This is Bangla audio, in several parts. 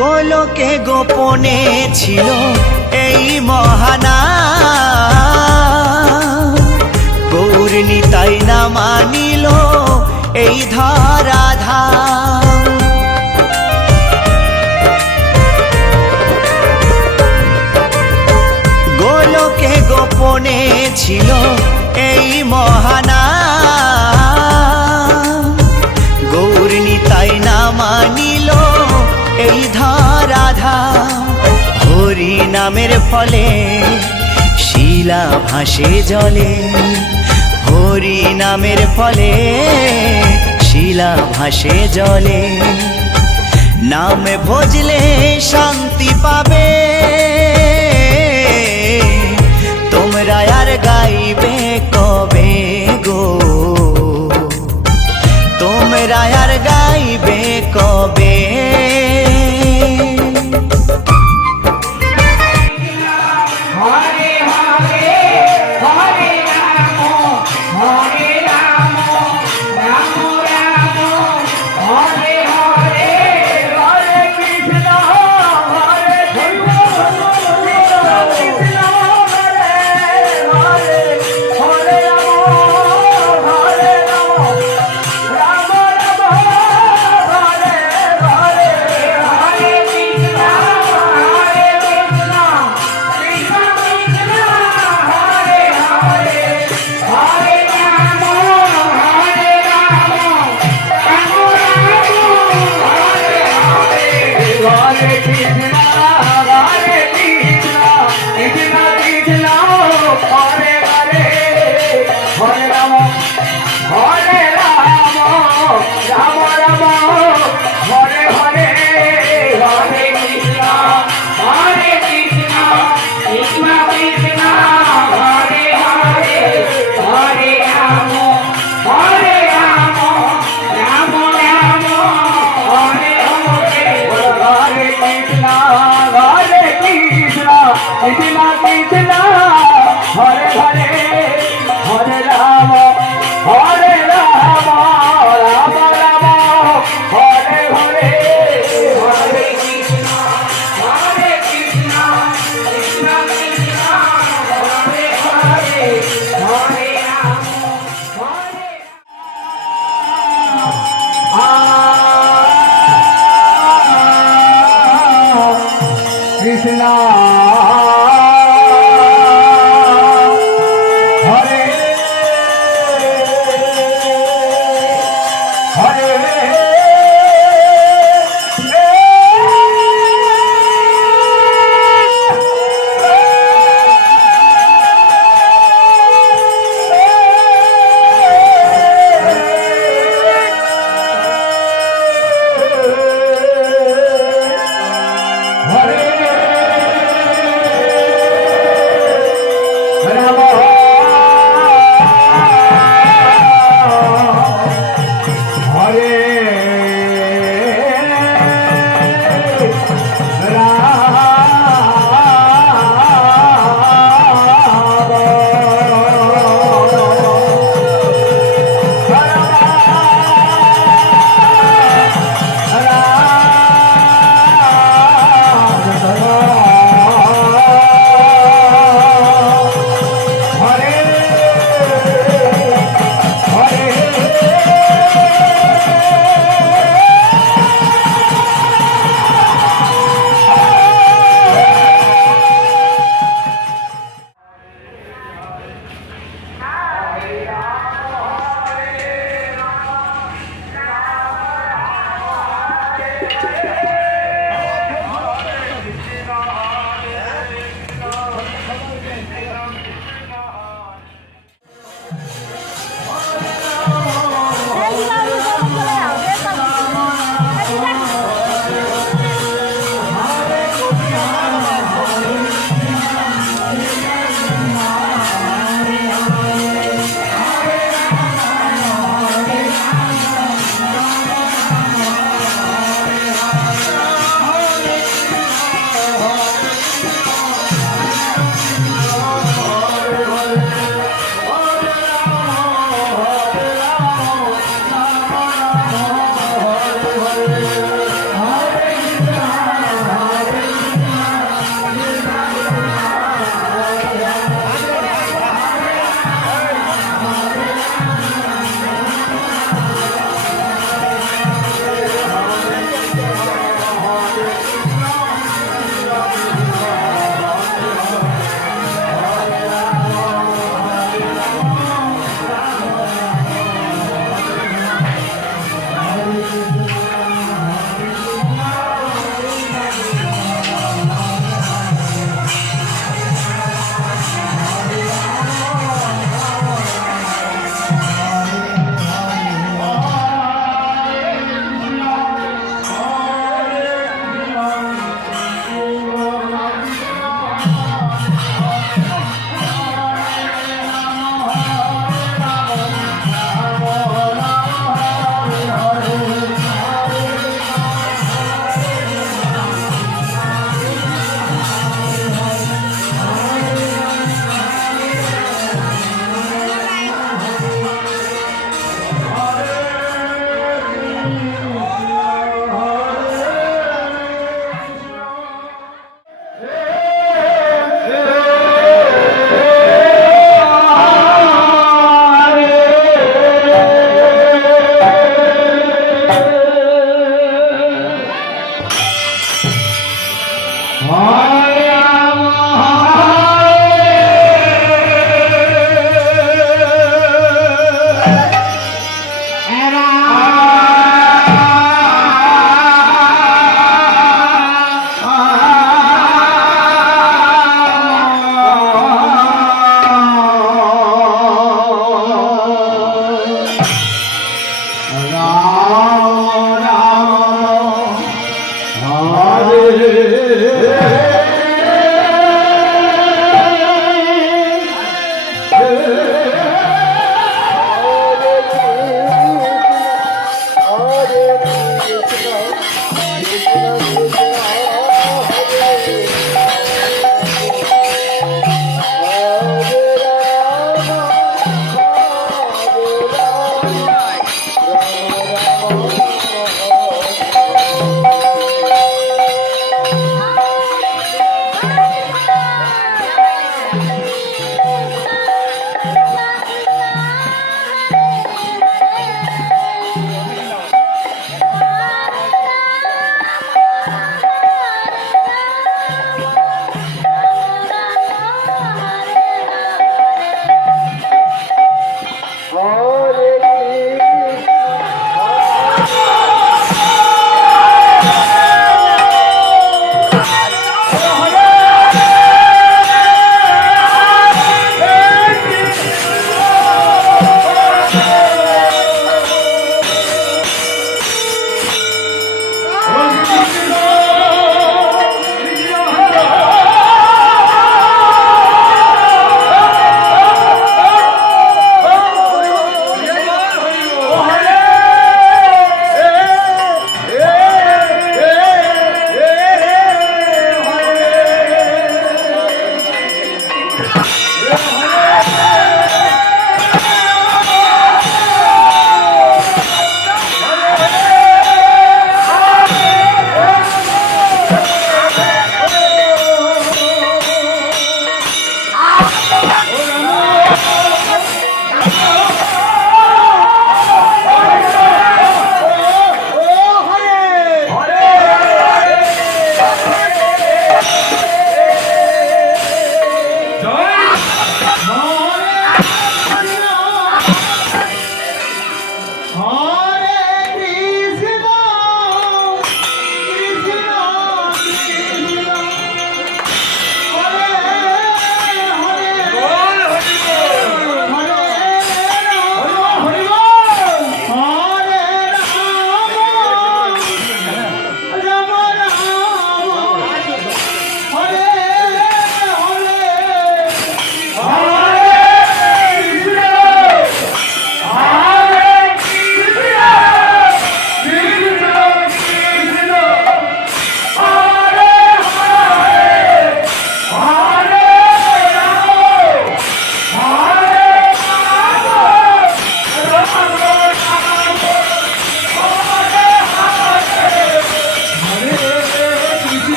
গোলকে গোপনে ছিল এই মহানাম, গৌর নিতাই না মানিল এই ধরাধাম। গোলকে গোপনে ছিল এই মহানাম, গৌর নিতাই না মানিল এই ধরাধাম। হরি নামের ফলে শিলা ভাসে জলে, হরি নামের ফলে শিলা ভাসে জলে। নাম ভজলে শান্তি পাবে, তোমরা আর গাইবে কবে গো, তোমরা আর গাইবে কবে। Krishna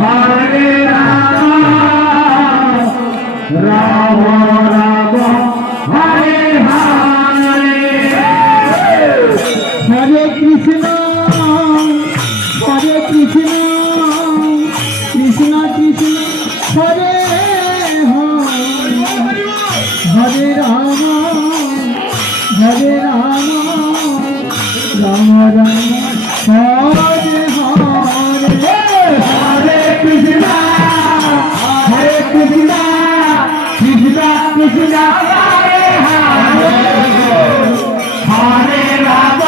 হরে Ram Ram Ram Hare Hare Hare Krishna Krishna Krishna Hare Hare Hare Ram Ram Ram Hare Hare Hare Krishna Krishna Krishna Hare Hare Hare Ram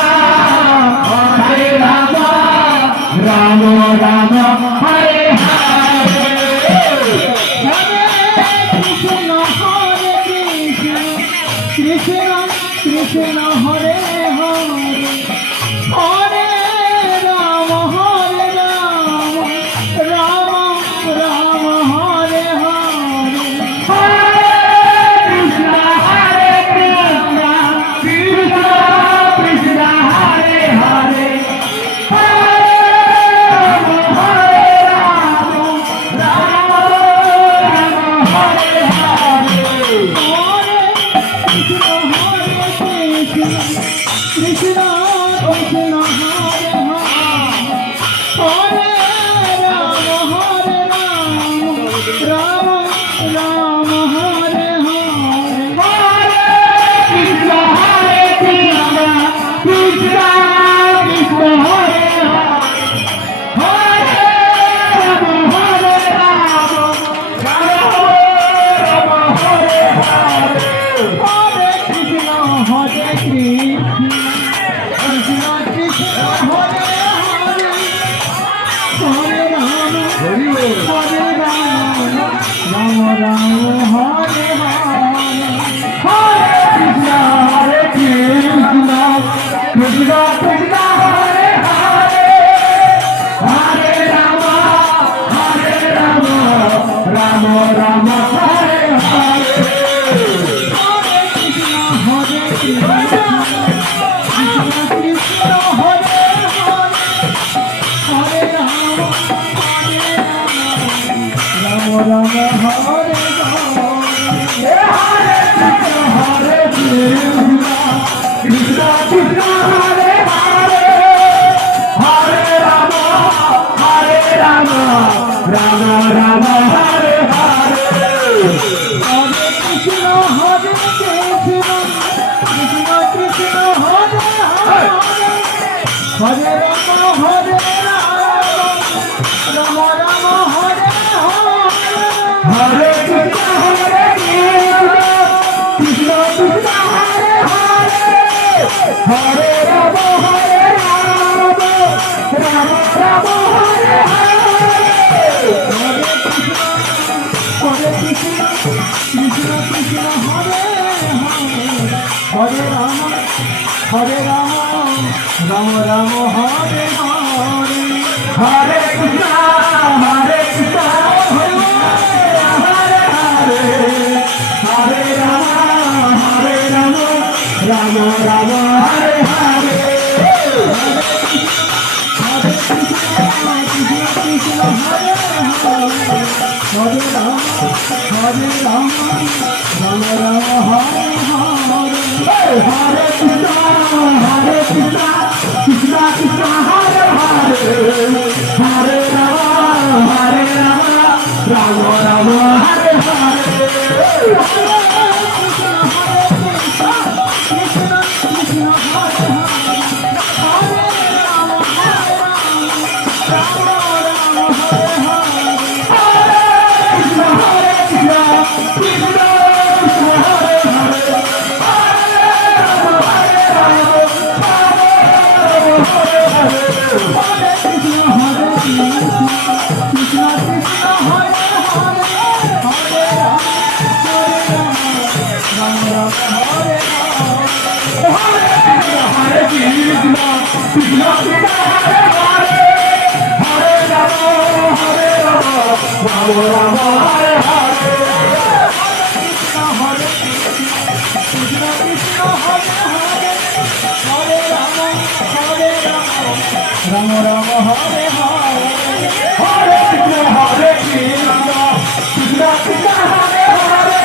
Ram Ram Hare Hare Hare Krishna Krishna Krishna Hare Hare Hare Ram Ram Ram Hare Hare Hare Krishna Krishna Krishna Hare Hare Krishna Krishna Hare Hare Hare Rama Rama Hare Hare Krishna Hare Krishna Krishna Krishna Hare Hare Rama Rama Hare Hare Hare Krishna Hare Krishna Krishna Krishna Hare Hare Hare Rama Hare Rama Rama Rama Hare Hare Hare Krishna Hare Krishna Krishna Krishna Hare Hare Hare Rama Rama Rama Hare Hare Hare Krishna Hare Krishna Krishna Hare Hare Hare Rama Rama Rama Hare Hare Hare Krishna Hare Krishna Krishna Krishna Hare Hare Hare Rama Rama Rama Hare Hare Hare Krishna Hare Krishna Krishna Krishna Hare Hare Hare Rama Rama Rama Hare Hare Hare Krishna Hare Krishna Krishna Hare Hare Hare Rama Rama Rama Hare Hare Hare Krishna Krishna Krishna Hare Hare Hare Rama Rama Rama Hare Hare Hare Krishna Hare Hare Hare Rama Rama Rama Hare Hare Hare Krishna Hare Hare Rama Rama Rama Hare Hare Hare Krishna Krishna Krishna Hare Hare Hare Rama Rama Rama Hare Hare Rama Rama Hare Hare Hare Krishna, Krishna Krishna, Hare Hare,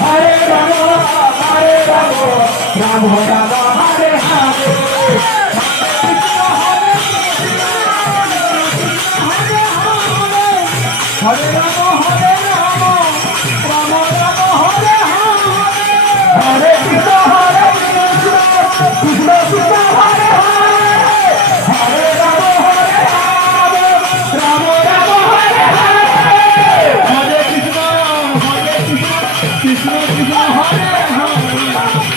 Hare Rama, Rama Rama, Hare Hare. Hare Rama, Rama Rama, Hare Hare. Hare Krishna, Krishna Krishna, Hare Hare. Hare Rama, Rama Rama, Hare Hare. Hare Krishna, Krishna Krishna, Hare Hare.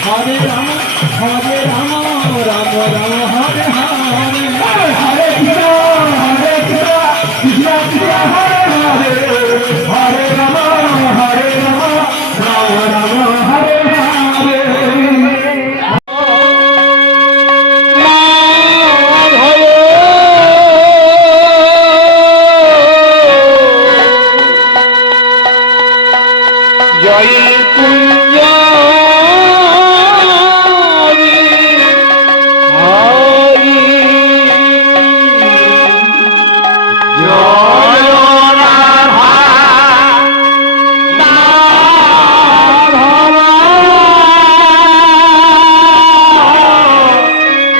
Hare Rama, Rama Rama, Hare Hare. Hare Krishna, Krishna Krishna, Hare Hare. Hare Rama, Rama Rama, Hare Hare. জয় কুঞ্জ হরি জয় রাধা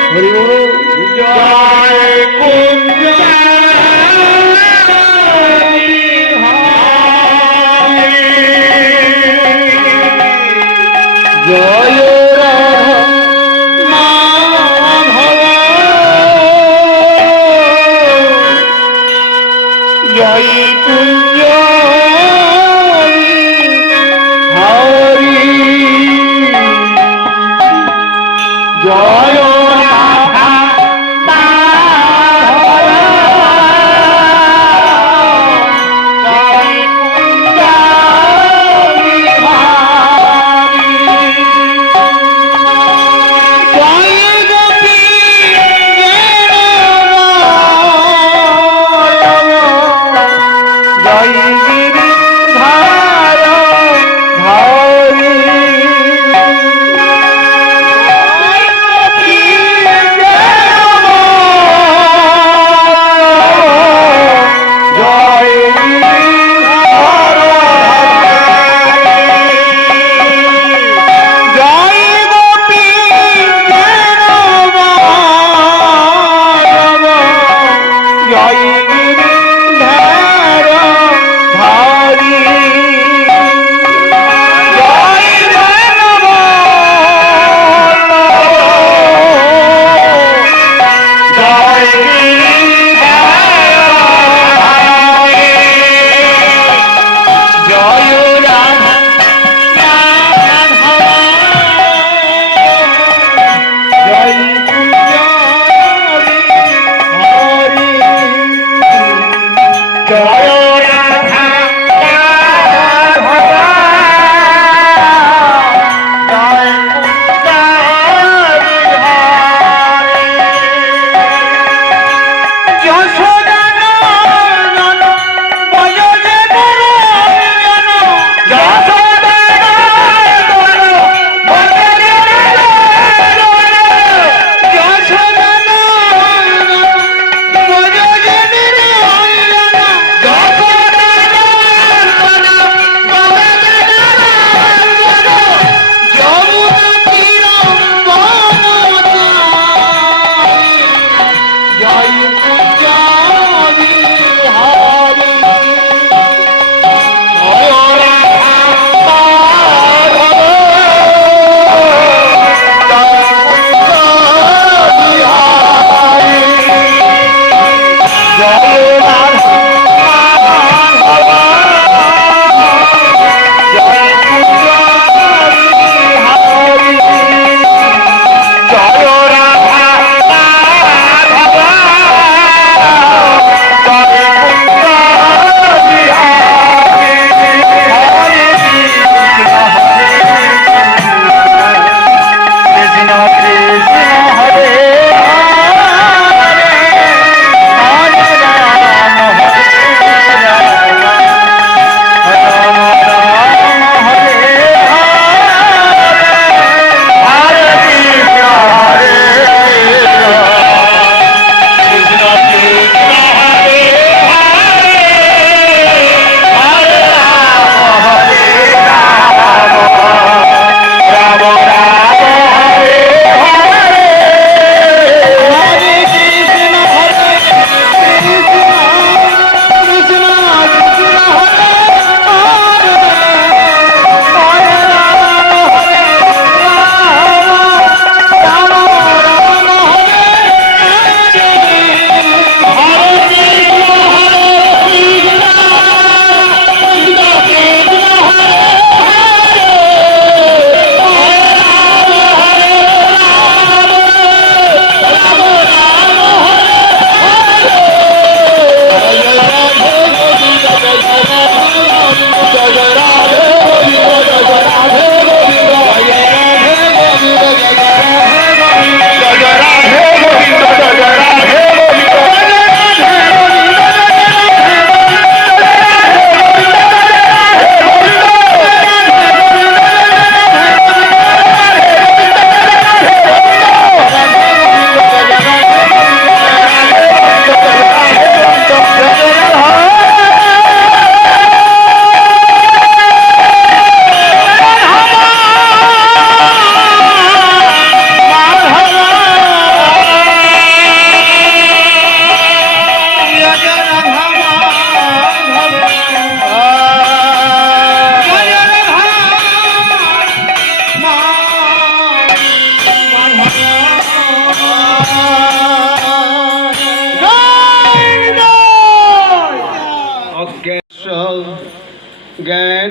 হরি জয় কুঞ্জ জয় রাধা মাধব জয় কুঞ্জ হরি জয় রাধা মাধব জয় কুঞ্জ জয় গিরি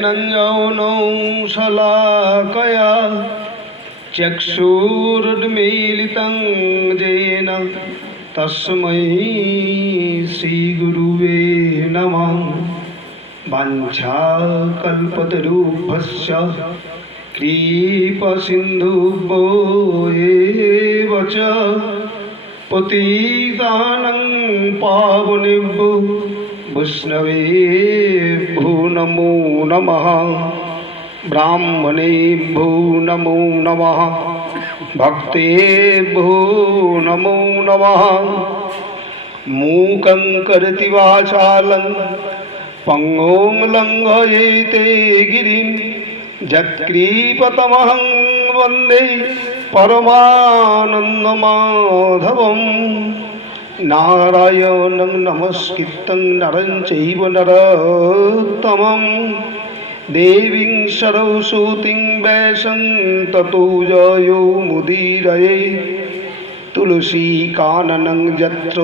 ज्ञानञ्जनं शलाकया चक्षुरुन्मीलितं येन तस्मै श्रीगुरुवे नमः। वाञ्छाकल्पतरुभ्यश्च कृपासिन्धुभ्यो एव च पतितानं पावनेभ्यो वैष्णवेभ्यो नमो नमः। ब्राह्मणेभ्यो नमो नमः। भक्तेभ्यो नमो नमः। मूकं करोति वाचालं पंगुं लङ्घयेते गिरिं यत्कृपातमहं वन्दे परमानन्दमाधवं। नारायणं नमस्कृतं नरं चैव नरोत्तमं देवीं सरस्वतीं वैशं ततो जयो मुदीरये। तुलसी काननं यत्र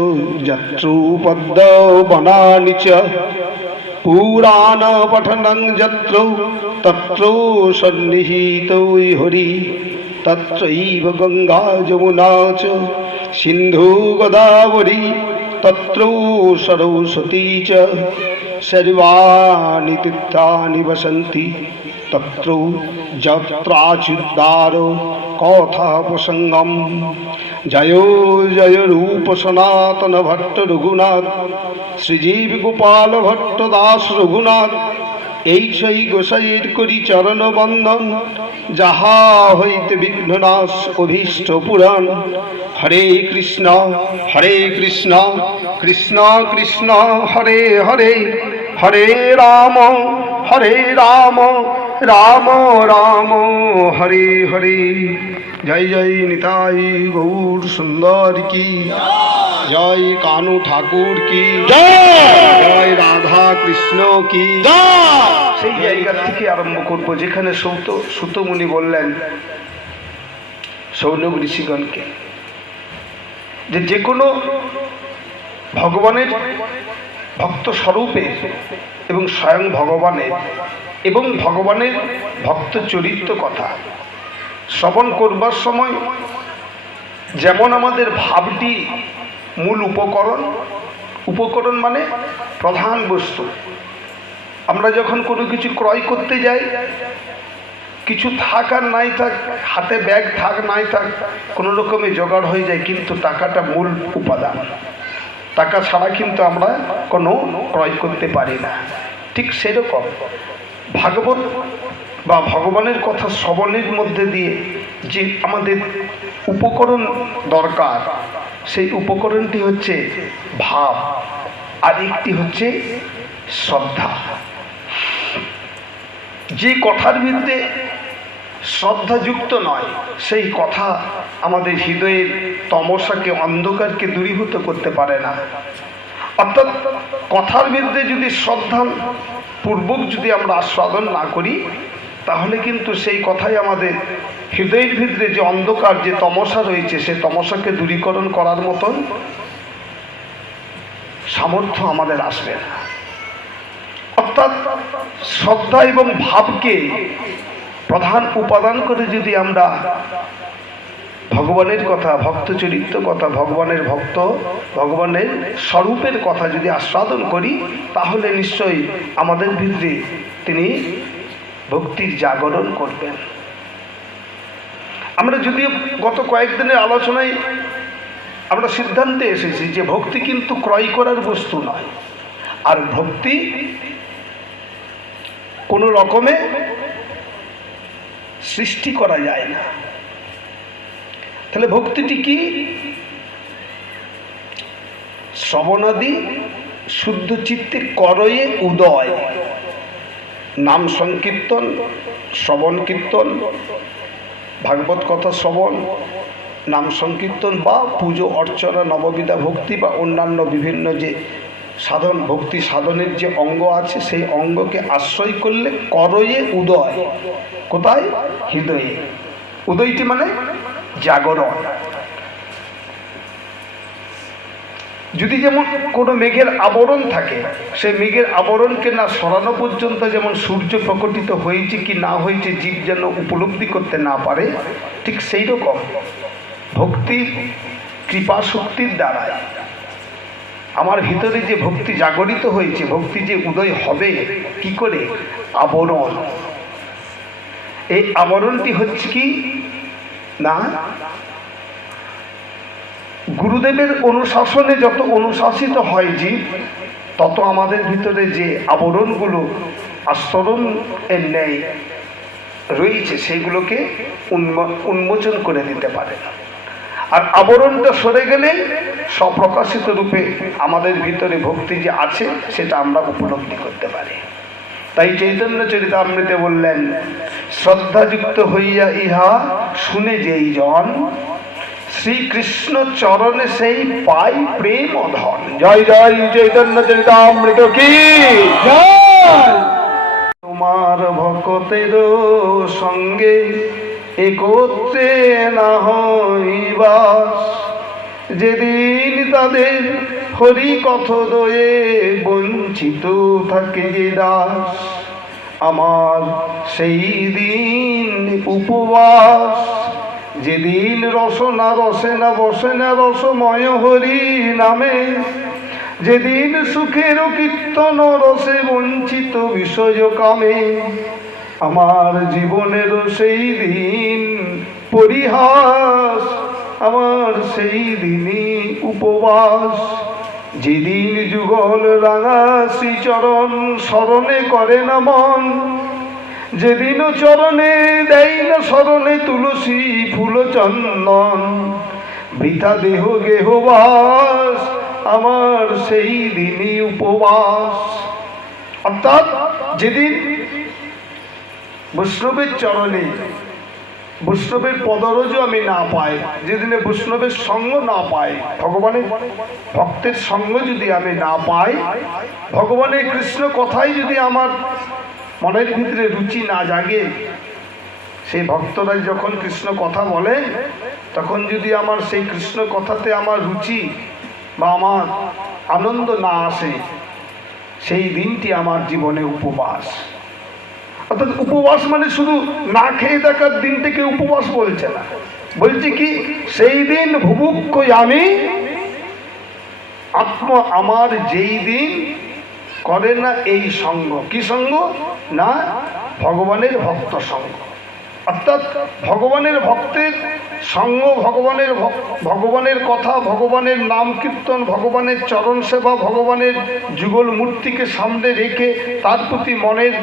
यत्र पद्मवनानि च पुराणपठनं यत्र तत्र सन्निहितो हरि। तत्रैव गंगा यमुना च सिन्धु गोदावरी तत्र सरस्वती च सर्वाणि तीर्थानि वसन्ति तत्र यत्राच्युतारो कथाप्रसंगम। जयो जय रूप सनातन भट्ट रघुनाथ श्रीजीव गोपाल भट्ट दास रघुनाथ। এই সেই গোসাইয়ের করি চরণ বন্দন যাহা হইতে বিঘ্ননাশ অভীষ্ট পুরাণ। হরে কৃষ্ণ কৃষ্ণ কৃষ্ণ হরে হরে হরে রাম রাম রাম হরে হরে। জয় জয় নিতাই গৌর সুন্দর কি জয়, কানু ঠাকুর কি জয়, রাধা কৃষ্ণ কি জয়। সেই জায়গা থেকে আরম্ভ করব যেখানে সুতমুনি বললেন সৌনক ঋষিগণকে যে কোনো ভগবানের ভক্ত স্বরূপে এবং স্বয়ং ভগবানের এবং ভগবানের ভক্ত চরিত্র কথা শ্রবণ করবার সময় যেমন আমাদের ভাবটি মূল উপকরণ মানে প্রধান বস্তু। আমরা যখন কোনো কিছু ক্রয় করতে যাই, কিছু থাক আর নাই থাক, হাতে ব্যাগ থাক নাই থাক, কোনো রকমে জোগাড় হয়ে যায়, কিন্তু টাকাটা মূল উপাদান। টাকা ছাড়া কিন্তু আমরা কোনো ক্রয় করতে পারি না। ঠিক সেরকম ভাগবত বা ভগবানের কথা শ্রবণের মধ্যে দিয়ে যে আমাদের উপকরণ দরকার, সেই উপকরণটি হচ্ছে ভাব, আর একটি হচ্ছে শ্রদ্ধা। যে কথার বিরুদ্ধে শ্রদ্ধাযুক্ত নয়, সেই কথা আমাদের হৃদয়ের তমসাকে, অন্ধকারকে দূরীভূত করতে পারে না। অর্থাৎ কথার বিরুদ্ধে যদি শ্রদ্ধা পূর্বক যদি আমরা আস্বাদন না করি, তাহলে কিন্তু সেই কথাই আমাদের হৃদয়ের ভিতরে যে অন্ধকার, যে তমসা রয়েছে, সে তমসাকে দূরীকরণ করার মতন সামর্থ্য আমাদের আসবে না। অর্থাৎ শ্রদ্ধা এবং ভাবকে প্রধান উপাদান করে যদি আমরা ভগবানের কথা, ভক্ত চরিত্র কথা, ভগবানের স্বরূপের কথা যদি আস্বাদন করি, তাহলে নিশ্চয়ই আমাদের ভিতরে তিনি ভক্তির জাগরণ করবেন। আমরা যদিও গত কয়েকদিনের আলোচনায় আমরা সিদ্ধান্তে এসেছি যে ভক্তি কিন্তু ক্রয় করার বস্তু নয়, আর ভক্তি কোনো রকমে সৃষ্টি করা যায় না। তাহলে ভক্তিটি কি? শ্রবণাদি শুদ্ধ চিত্তে করয়ে উদয়, নাম সংকীর্তন, শ্রবণ কীর্তন, ভাগবত কথা শ্রবণ, নাম সংকীর্তন বা পুজো অর্চনা, নববিধা ভক্তি বা অন্যান্য বিভিন্ন যে সাধন, ভক্তি সাধনের যে অঙ্গ আছে, সেই অঙ্গকে আশ্রয় করলে করয়ে উদয়। কোথায়? হৃদয়ে। উদয়টি মানে জাগরণ। যদি যেমন কোনো মেঘের আবরণ থাকে, সেই মেঘের আবরণকে না সরানো পর্যন্ত যেমন সূর্য প্রকটিত হয়েছে কি না হয়েছে জীব যেন উপলব্ধি করতে না পারে, ঠিক সেই রকম ভক্তির কৃপা শক্তির দ্বারায় আমার ভিতরে যে ভক্তি জাগরিত হয়েছে, ভক্তি যে উদয় হবে কি করে, আবরণ। এই আবরণটি হচ্ছে কি না, গুরুদেবের অনুশাসনে যত অনুশাসিত হয় জীব, তত আমাদের ভিতরে যে আবরণগুলো আস্তরণ এর ন্যায় রয়েছে সেগুলোকে উন্মোচন করে দিতে পারে না। আর আবরণটা সরে গেলে স্বপ্রকাশিত রূপে আমাদের ভিতরে ভক্তি যে আছে সেটা আমরা উপলব্ধি করতে পারি। তাই চৈতন্য চরিতামৃতে বললেন, শ্রদ্ধাযুক্ত হইয়া ইহা শুনে যেই জন, শ্রীকৃষ্ণ চরণে সেই পাই প্রেম ধন। জয় জয় চৈতন্য চরিতামৃত কি জয়। তোমার ভক্তের সঙ্গে একত্রে না হইবাস, যেদিন তাদের হরি কথ দয়ে বঞ্চিত থাকে যে দাস, আমার সেই দিন উপবাস। যেদিন রসনা রসে না বসে না রসময় হরি নামে, যেদিন সুখের কীর্তন রসে বঞ্চিত বিষয় কামে, আমার জীবনের সেই দিন পরিহাস, আমার সেই দিনই উপবাস। যেদিন যুগল রাঙা শ্রীচরণ স্মরণে করে না মন, যেদিন চরণে দেয় না স্মরণে তুলসী ফুল চন্দন, বৃথা দেহ গেহবাস, আমার সেই দিনই উপবাস। অর্থাৎ যেদিন বৈষ্ণবের চরণে বৈষ্ণবের পদরজও আমি না পাই, যেদিনে বৈষ্ণবের সঙ্গ না পাই, ভগবানের ভক্তের সঙ্গ যদি আমি না পাই, ভগবানের কৃষ্ণ কথাই যদি আমার মনের ভিতরে রুচি না জাগে, সেই ভক্তরা যখন কৃষ্ণ কথা বলে তখন যদি আমার সেই কৃষ্ণ কথাতে আমার রুচি বা আমার আনন্দ না আসে, সেই দিনটি আমার জীবনে উপবাস। অর্থাৎ উপবাস মানে শুধু না খেয়ে থাকার দিনটাকে উপবাস বলছে না, বলছে কি সেই দিন ভুভুক্ষ আমি আত্মা, আমার যেই দিন করে না এই সঙ্গ। কি সঙ্গ না, ভগবানের ভক্ত সঙ্গ। অর্থাৎ ভগবানের ভক্তের সঙ্গ, ভগবানের কথা, ভগবানের নাম কীর্তন, ভগবানের চরণ সেবা, ভগবানের যুগল মূর্তিকে সামনে রেখে তার প্রতি মনের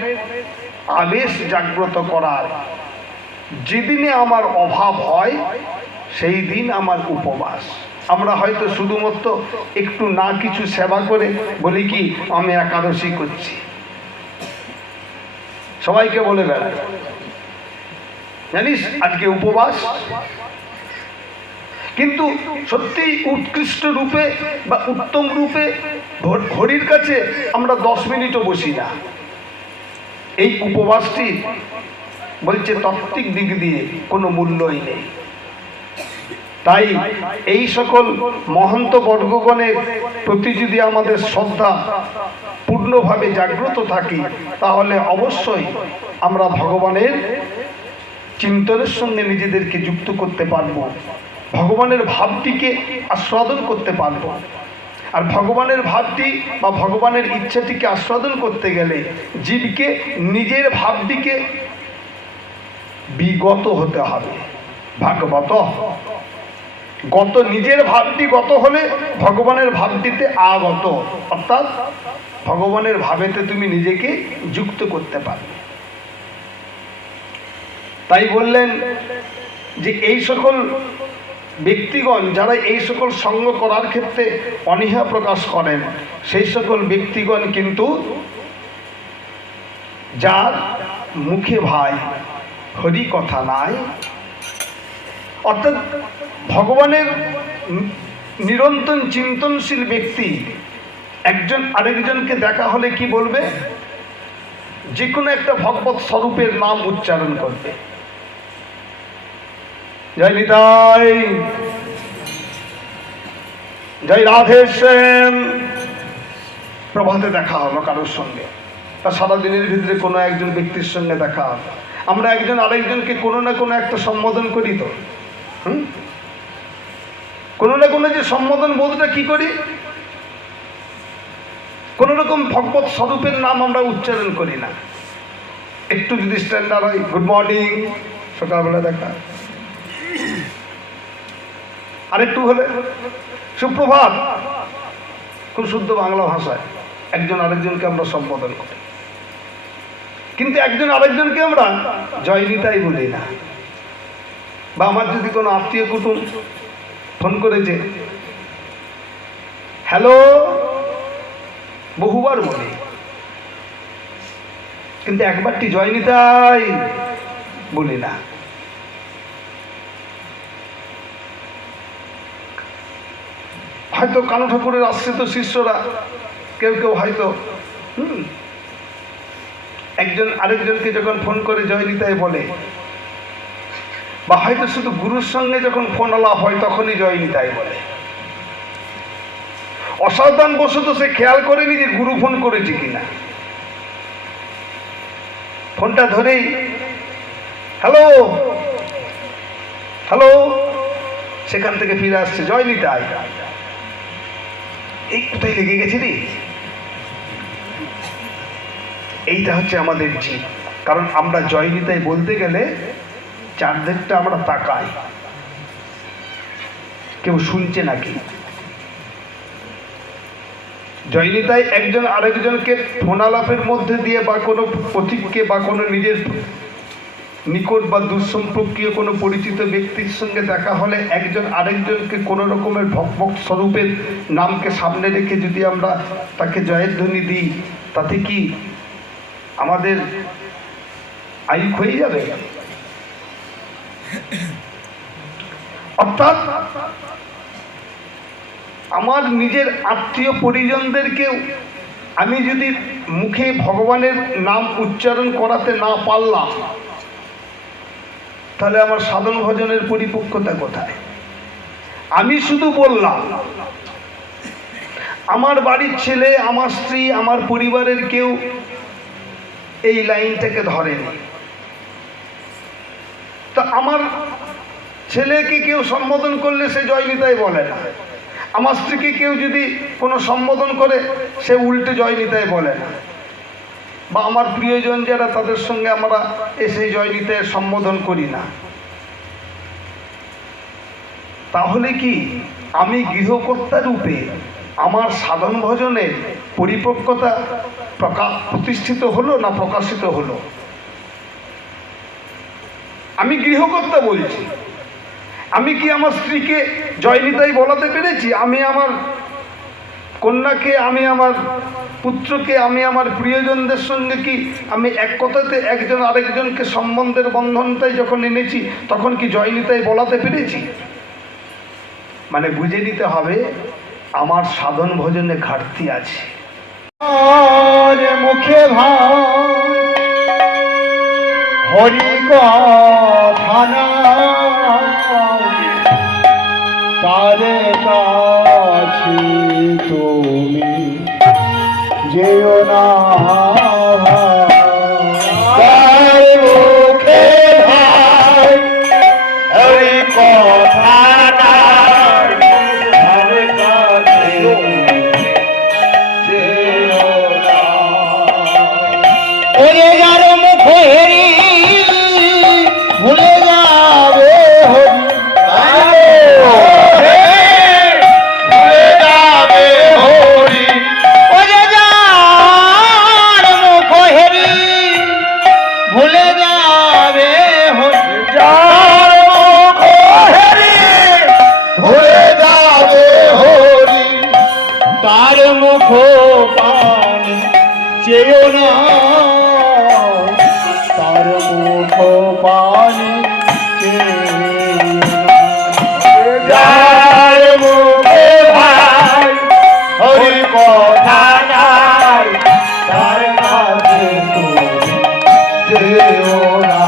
আবেশ জাগ্রত করার যেদিনে আমার অভাব হয় সেই দিন আমার উপবাস। আমরা হয়তো শুধুমাত্র একটু না কিছু সেবা করে বলি কি আমি একাদশী করছি, সবাইকে বলে বেড়াই জানিস আজকে উপবাস, কিন্তু সত্যি উৎকৃষ্ট রূপে বা উত্তম রূপে হরির কাছে আমরা 10 মিনিটও বসি না। এই উপবাসটি বলছে তাত্ত্বিক দিক দিয়ে কোনো মূল্যই নেই। তাই এই সকল মহন্ত বর্গগণের প্রতি যদি আমাদের শ্রদ্ধা পূর্ণভাবে জাগ্রত থাকি, তাহলে অবশ্যই আমরা ভগবানের চিন্তনের সঙ্গে নিজেদেরকে যুক্ত করতে পারব, ভগবানের ভাবটিকে আস্বাদন করতে পারব। আর ভগবানের ভাবটি বা ভগবানের ইচ্ছাটিকে আস্বাদন করতে গেলে জীবকে নিজের ভাবটিকে বিগত হতে হবে। ভাগবত গত, নিজের ভাবটি গত হলে ভগবানের ভাবটিতে আগত, অর্থাৎ ভগবানের ভাবেতে তুমি নিজেকে যুক্ত করতে পারবে। তাই বললেন যে এই সকল ব্যক্তিগণ যারা এই সকল সঙ্গ করার ক্ষেত্রে অনীহা প্রকাশ করেন, সেই সকল ব্যক্তিগণ কিন্তু যার মুখে ভাই হরি কথা নাই, অর্থাৎ ভগবানের নিরন্তর চিন্তনশীল ব্যক্তি একজন আরেকজনকে দেখা হলে কি বলবে, যে কোনো একটা ভগবত স্বরূপের নাম উচ্চারণ করবে। জয় নিতাই জয় রাধে শ্যাম। প্রভাতে দেখা হলো কারোর সঙ্গে, তা সারাদিনের ভিতরে কোনো একজন ব্যক্তির সঙ্গে দেখা হলো। আমরা একজন আরেকজনকে কোনো না কোনো একটা সম্বোধন করি তো, কোনো না কোনো যে সম্বোধন বোধটা কি করি, কোন রকম ভগবত স্বরূপের নাম আমরা উচ্চারণ করি না। একটু যদি স্ট্যান্ডার্ড হয়, গুড মর্নিং, সকালবেলা দেখা, আরেকটু হলে সুপ্রভাত, খুব শুদ্ধ বাংলা ভাষায় একজন আরেকজনকে আমরা সম্বোধন করি। কিন্তু একজন আরেকজনকে আমরা জয় নিতাই বলি না। বা আমার যদি কোনো আত্মীয় কুটুম ফোন করেছে, হ্যালো বহুবার বলি, কিন্তু একবারটি জয় নিতাই বলি না। হয়তো কানু ঠাকুরের আশ্রিত শিষ্যরা কেউ কেউ হয়তো একজন আরেকজনকে যখন ফোন করে জয় নিতাই বলে, বা হয়তো শুধু গুরুর সঙ্গে যখন ফোন আলাপ হয় তখনই জয় নিতাই বলে। অসাবধান বশত সে খেয়াল করেনি যে গুরু ফোন করেছে কিনা। ফোনটা ধরেই হ্যালো হ্যালো, সেখান থেকে ফিরে আসছে জয় নিতাই। এই কোথায় লেগে গেছে রে। এইটা হচ্ছে আমাদের জীব। কারণ আমরা জয় নিতাই বলতে গেলে চারদিকটা আমরা তাকাই, কেউ শুনছে নাকি। জয় নিতাই একজন আরেকজনকে ফোনালাপের মধ্যে দিয়ে বা কোনো পথিককে বা কোনো নিজের নিকট বা দুঃসম্পর্কীয় কোনো পরিচিত ব্যক্তির সঙ্গে দেখা হলে একজন আরেকজনকে কোনো রকমের ভগবত স্বরূপের নামকে সামনে রেখে যদি আমরা তাকে জয়ের ধ্বনি দিই, তাতে কি আমাদের আয়ু হয়ে যাবে? অর্থাৎ আমার নিজের আত্মীয় পরিজনদেরকেও আমি যদি মুখে ভগবানের নাম উচ্চারণ করাতে না পারলাম, তাহলে আমার সাধন ভজনের পরিপক্কতা কোথায়? আমি শুধু বললাম, আমার বাড়ির ছেলে, আমার স্ত্রী, আমার পরিবারের কেউ এই লাইনটাকে ধরেনি, তা আমার ছেলেকে কেউ সম্বোধন করলে সে জয় নিতাই বলে না। আমার স্ত্রীকে কেউ যদি কোনো সম্বোধন করে সে উল্টে জয় নিতাই বলে না। বা আমার প্রিয়জন যারা, তাদের সঙ্গে আমরা এসে জয় নিতাই সম্বোধন করি না। তাহলে কি আমি গৃহকর্তা রূপে আমার সাধন ভজনের পরিপক্কতা প্রতিষ্ঠিত হলো না প্রকাশিত হলো? আমি গৃহকর্তা বলছি, আমি কি আমার স্ত্রীকে জয় নিতাই বলাতে পেরেছি? আমি আমার কন্যাকে, আমি আমার পুত্রকে, আমি আমার প্রিয়জনদের সঙ্গে কি আমি এক কথাতে একজন আরেকজনকে সম্বন্ধের বন্ধনটাই যখন এনেছি তখন কি জয় নিতাই বলাতে পেরেছি? মানে বুঝে নিতে হবে আমার সাধন ভজনে ঘাটতি আছে। মুখে হরি কথা না তারে কাছে তুমি যেও না। তার মুখে ভাই হরি কথা না তারে কাছে যেও না। ওরে যার মুখ হেরি ভুলে যাবে হরি, ভুলে যাবে হরি। ওরে যার মুখ হেরি ভুলে যাবে হরি, যার মুখ হেরি ভুলে যাবে হরি। তার মুখ পানে চেয়েও না, তার মুখ পানে যার মুখে ভাই হরি কথা নাই তার কাছে তুমি যেও না।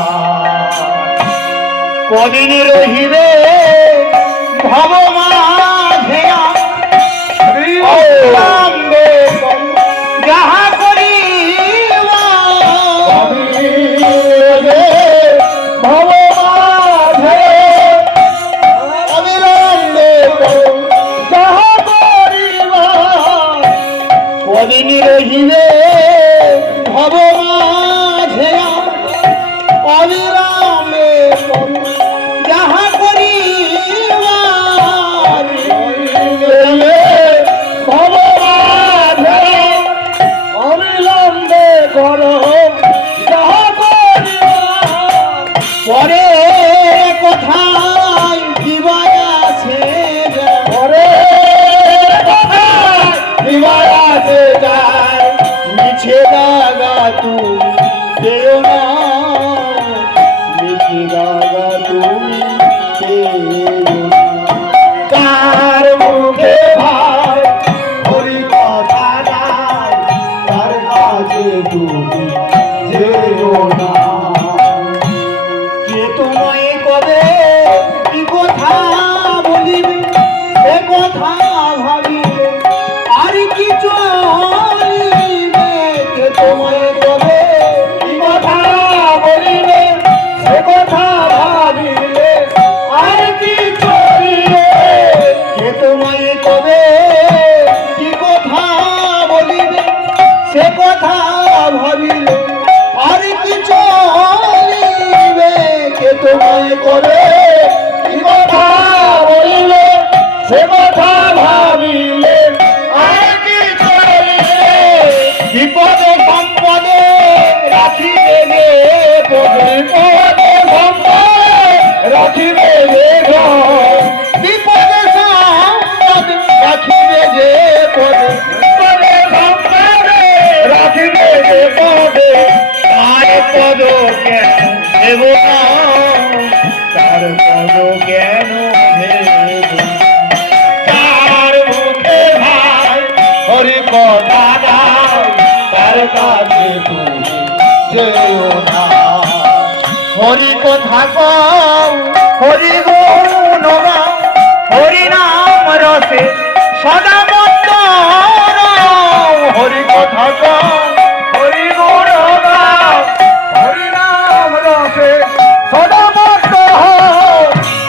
কদিন রহিবে ভব মাঝে কদিন রহিবে ভব মাঝে অবিরামে যাহা করিবার ভব মাঝে অবিলম্বে করো যাহা করিবার পরে কোথায় দিবায় আছে পরে দিবায় আছে যায় মিছে দাগা তুমি দেও না মিছে দাগা তুমি দেও না তার মুখে ভাই হরি কথা নাই তার কাছে তুমি যেও না কে তোমায় কবে কি কথা বলিবে সে কথা ভাবিবে আর কি চলিবে কে তোমায় কবে কি কথা বলিবে সে কথা ভাবিবে আর কি চলিবে কে তোমায় কবে কি কথা বলিবে সে কথা ভাবিলে আর কি চলিবে কে তোমায় করে কি কথা বলিলে সে কথা ভাবিলে আর কি চলিবে বিপদে সম্পদে রাখিবে গে বিপদে সম্পদে রাখিবে গে বিপদে সম্পদে রাখিবে যে পদে বিপদে সম্পদে রাখিবে যে পদে তার পদ কেন দেব না তার পদ কেন দেব তার মুখে ভাই হরি কথা নাই তার কাছে তুমি যেও না হরি কথা কও হরি গুণ গাও হরি নাম রসে সদা মত্ত রও। হরি কথা কও হরি গুণ গাও হরি নাম রসে সদা মত্ত হও।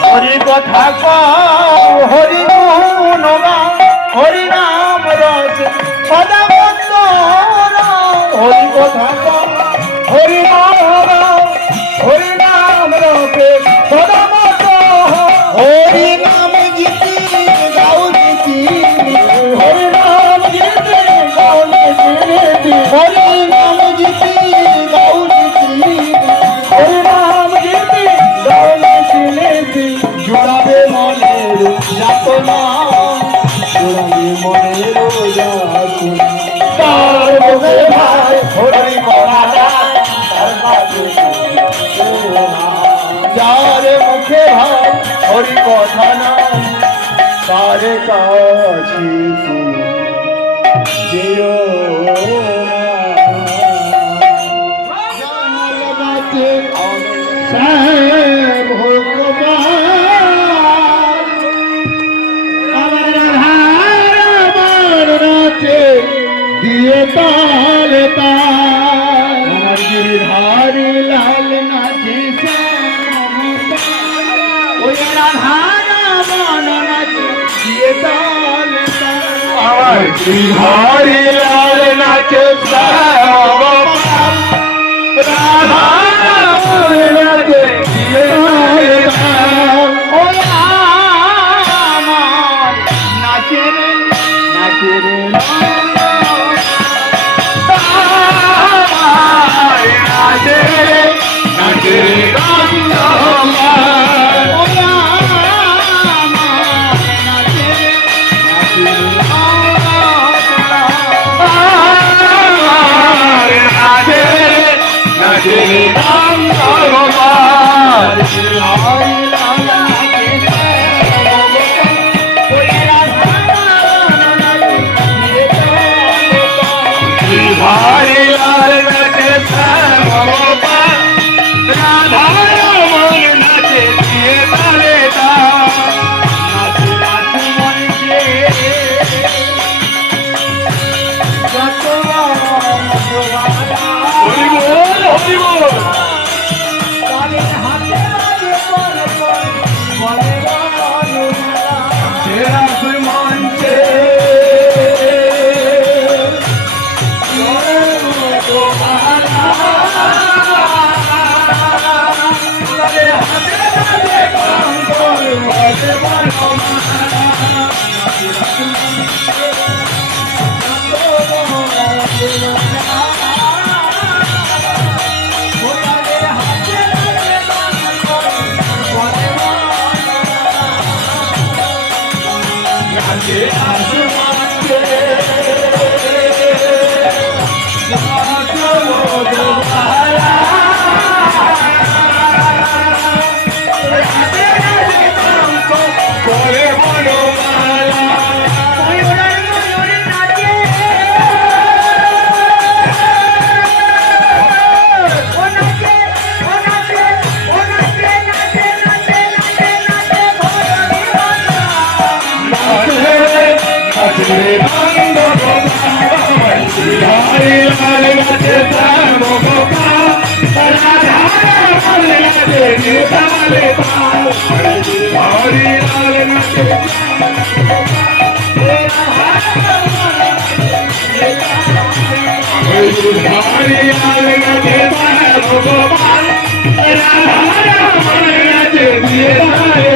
হরি কথা কও হরি গুণ গাও হরি নাম রসে সদা মত্ত রও। হরি কথা কও হরি নাম গাও হরি নাম রসে সদা মত্ত হও। হরি নাম গীতি গাও গীতি হরি নাম গীতি গাও গীতি হরি নাম গীতি গাও গীতি হরি নাম গীতি গাও গীতি জুড়াবে মনের যাতনা জুড়াবে মনের যাতনা তার মুখে ভাই হরি কথা নাই তার কাছে যার মুখে ভাই হরি কথা নাই তার কাছে তুমি যেও না। জগতে শ্যাম ভগবান আমার রাধার আমার নাচে দিয়ে তালে তাল আমার গিরিধারী লাল নাচে শ্যাম ওই রাধার আমার নাচে দিয়ে তালে তাল আমার গিরিধারী লাল নাচে শ্যাম রাধা নাচে দিয়ে তালে তাল ওই আমার নাচে রে নাচে রে ধারে আলে গাছে ভগবান রাধা রমণের গাছে দিয়ে ধারে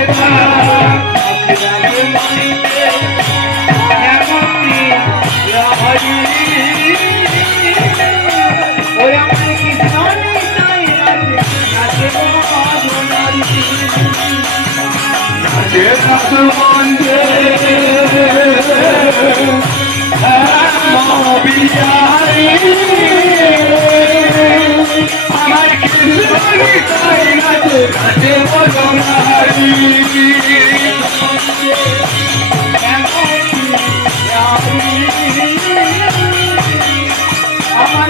আমার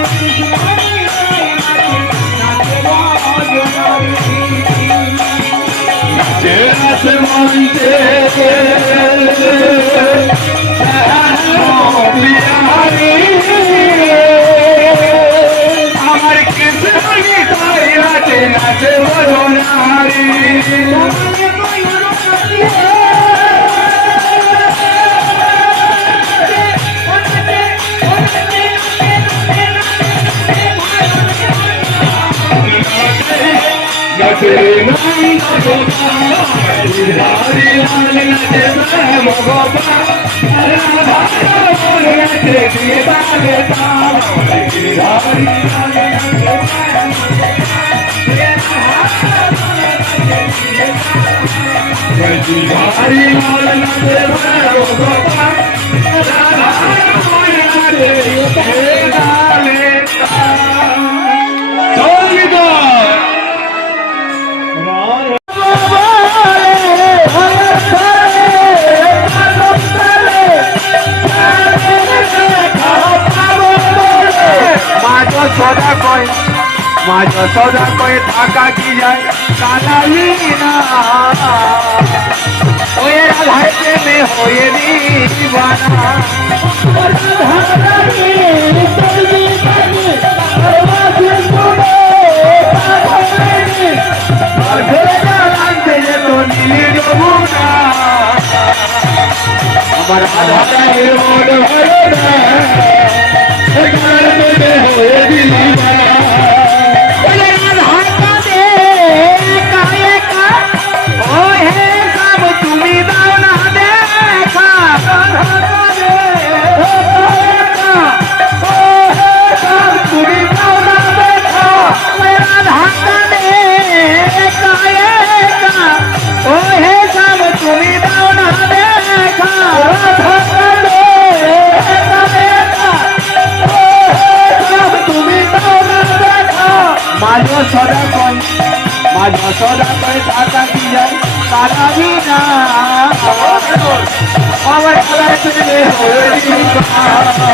মা যশোদা কয়ে থাকা কি যায় কানালি না ওয়ে রাধার প্রেমে হয়ে দিবানা আমার আধারের মন ভরে না হয়ে দিবানা সদা করে থাকা কি যায় তারা বিনা আমার খেলার ছেলে হয়ে আমার